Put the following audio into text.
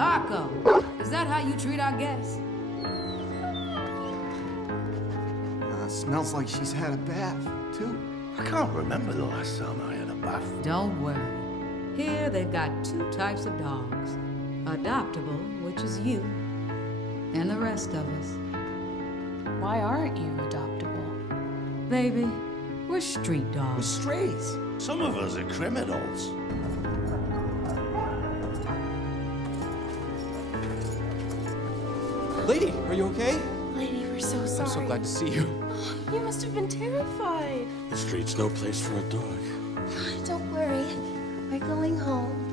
Arco, is that how you treat our guests? Smells like she's had a bath, too. I can't remember the last time I had a bath. Don't worry. Here they've got two types of dogs. Adoptable, which is you, and the rest of us. Why aren't you adoptable? Baby, we're street We're dogs. strays. Some of us are criminals. Lady, are you okay? Lady, we're so sorry. I'm so glad to see you. You must have been terrified. The street's no place for a dog. Don't worry. We're going home.